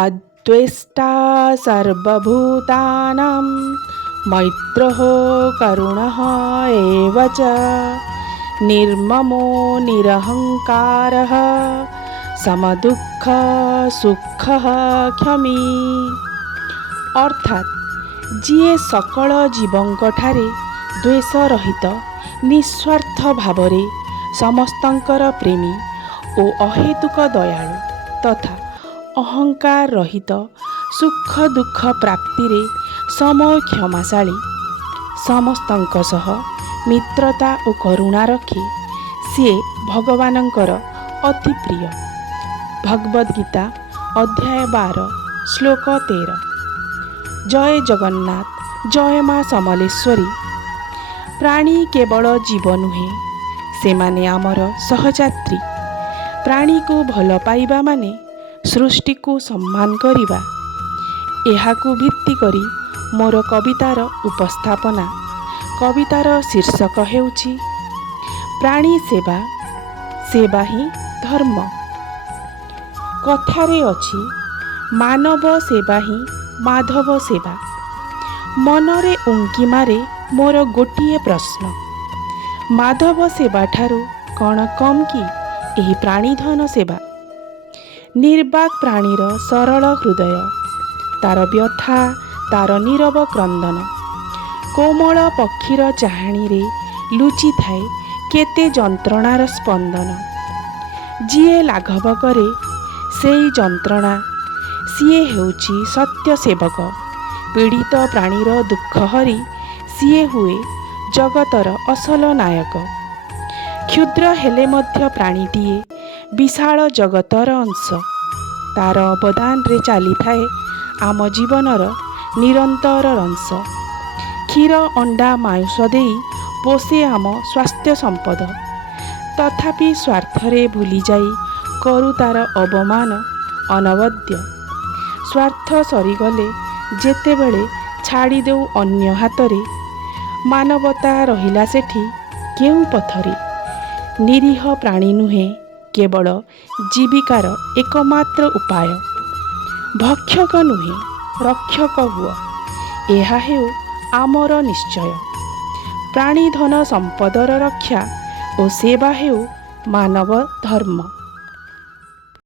अद्वेष्टा सर्वभूतानां मैत्रः करुणः एव च निर्ममो निरहंकारः समदुःख सुखः क्षमी। अर्थात जिए सकल जीवंठारे द्वेष रहित निस्वार्थ भावरे समस्तंकर प्रेमी ओ अहेतुक दयालु तथा अहंकार रहित सुख दुख प्राप्ति रे समय क्षमाशाली समस्तंक सह मित्रता और करुणा रखी सी भगवानंकर अति प्रिय। भगवद गीता अध्याय 12 श्लोक 13। जय जगन्नाथ। जय माँ समलेश्वरी। प्राणी केवल जीव नुहे से माने आमर सहयात्री। प्राणी को भल पाइबा माने सृष्टि को सम्मान करिबा। एहाकू भित्ति करी मोर कवितार उपस्थापना। कवितार शीर्षक हेउछि प्राणी सेवा, सेवा ही धर्म। कथारे अछि मानव सेवा ही माधव सेवा। मनरे उंकी मारे मोर गोटिए प्रश्न, माधव सेवा ठारू कौन कम कि एही प्राणीधन सेवा। निर्बाक प्राणीर सरल हृदय, तार व्यथा तार नीरव क्रंदन। कोमल पक्षीर चाहाणी रे लुचि थाए केते जंत्रणार स्पंदन। जिए लाघव करे सेई जंत्रणा, सीए हेउछि सत्य सेवक। पीड़ित प्राणीर दुख हरि सीए हुए जगतर असल नायक। क्षुद्र हेले मध्य प्राणीटीए विशाल जगतर अंश। तार अवदान रे चली थाए आम जीवनर निरंतर रंश। क्षीर अंडा मांस देई पोषे आम स्वास्थ्य संपद। तथापि स्वार्थरे भूली जाई करू तार अवमान अनवद्य। स्वार्थ सरीगले जेतेबेले छाड़ी देउ अन्य हातरे, मानवता रहिला सेठी केउ पथरे। निरीह प्राणी नुहे केवल जीविकार एकमात्र उपाय। भक्षक नुहे रक्षक हुआ, एहा हेउ आमर निश्चय। प्राणीधन संपदर रक्षा और सेवा हेउ मानव धर्म।